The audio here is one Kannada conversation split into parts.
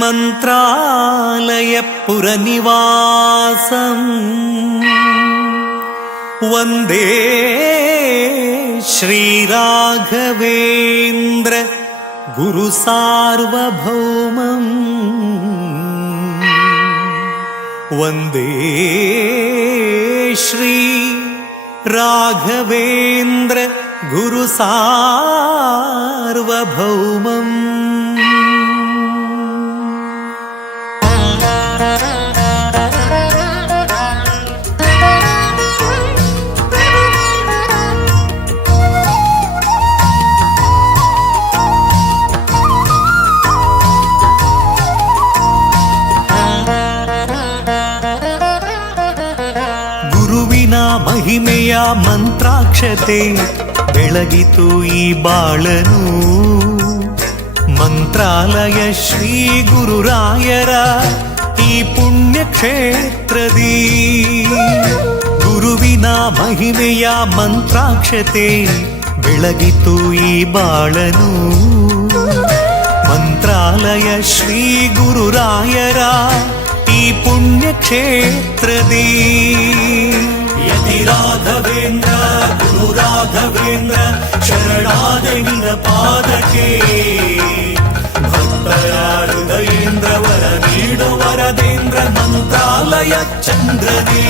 मन्त्रालयपुरनिवासम् वन्दे श्रीराघवेन्द्र गुरुसार्वभौमम् वन्दे श्री राघवेन्द्र गुरुसार्वभौमम् ಗುರುವಿನ ಮಹಿಮೆಯ ಮಂತ್ರಾಕ್ಷತೆ ಬೆಳಗಿತು ಈ ಬಾಳನು. ಮಂತ್ರಾಲಯ ಶ್ರೀ ಗುರುರಾಯರ ಈ ಪುಣ್ಯ ಕ್ಷೇತ್ರದಿ ಗುರುವಿನ ಮಹಿಮೆಯ ಮಂತ್ರಾಕ್ಷತೆ ಬೆಳಗಿತು ಈ ಬಾಳನು. ಮಂತ್ರಾಲಯ ಶ್ರೀ ಗುರುರಾಯರ ಈ ಪುಣ್ಯ ಕ್ಷೇತ್ರದಿ ಯತಿ ರಾಘವೇಂದ್ರ ಗುರು ರಾಘವೇಂದ್ರ ಶರಣಾದ ನಿನ ಪಾದಕ್ಕೆ ಭಕ್ತರ ಹೃದಯೇಂದ್ರ ವರ ನೀಡು ವರದೇಂದ್ರ ಮಂತ್ರಾಲಯ ಚಂದ್ರನೇ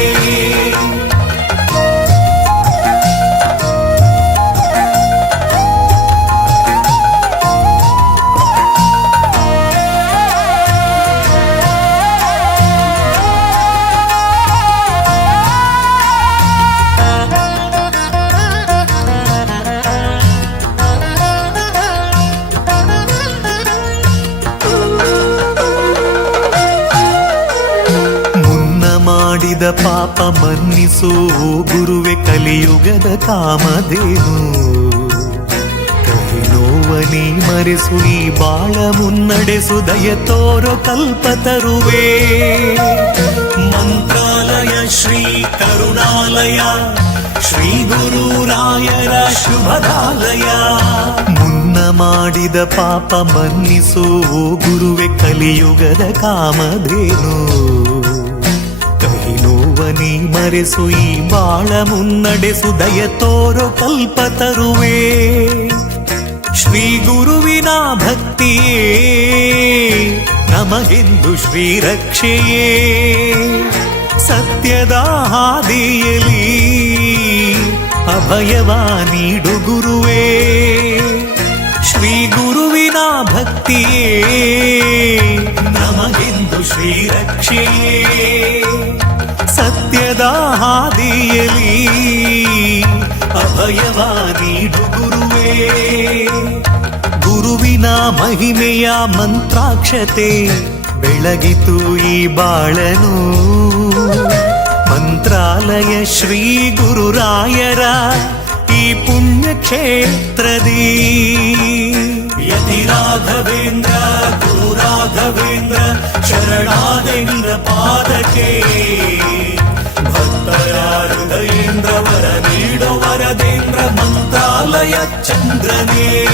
ಮಾಡಿದ ಪಾಪ ಮನ್ನಿಸು ಗುರುವೆ ಕಲಿಯುಗದ ಕಾಮಧೇನು. ಕಹಿ ನೋವನಿ ಮರೆಸು, ಈ ಬಾಳ ಮುನ್ನಡೆಸು, ದಯ ತೋರೋ ಕಲ್ಪ ತರುವೆ. ಮಂತ್ರಾಲಯ ಶ್ರೀ ಕರುಣಾಲಯ, ಶ್ರೀ ಗುರುರಾಯರ ಶುಭದಾಲಯ. ಮುನ್ನ ಮಾಡಿದ ಪಾಪ ಮನ್ನಿಸು ಗುರುವೆ ಕಲಿಯುಗದ ಕಾಮಧೇನು. ನೋವನಿ ಮರೆಸು ಈ ಬಾಳ ಮುನ್ನಡೆಸು ದಯ ತೋರು ಕಲ್ಪ ತರುವೆ. ಶ್ರೀ ಗುರುವಿನ ಭಕ್ತಿಯೇ, ನಮಗೆಂದು ಶ್ರೀ ರಕ್ಷೆಯೇ. ಸತ್ಯದ ಹಾದಿಯಲಿ ಅಭಯವ ನೀಡು ಗುರುವೇ. ಶ್ರೀ ಗುರುವಿನ ಭಕ್ತಿಯೇ, ನಮಗೆಂದು ಶ್ರೀ ರಕ್ಷೆಯೇ. ಸತ್ಯದ ಹಾದಿಯಲಿ ಅಭಯವ ನೀಡು ಗುರುವೇ ಗುರುವಿನ ಮಹಿಮೆಯ ಮಂತ್ರಾಕ್ಷತೆ ಬೆಳಗಿತು ಈ ಬಾಳನು. ಮಂತ್ರಾಲಯ ಶ್ರೀ ಗುರುರಾಯರ ಈ ಪುಣ್ಯ ಕ್ಷೇತ್ರದಿ ಯತಿ ರಾಘವೇಂದ್ರ ಗುರು ರಾಘವೇಂದ್ರ ಶರಣಾದ ನಿನ சந்திரனே.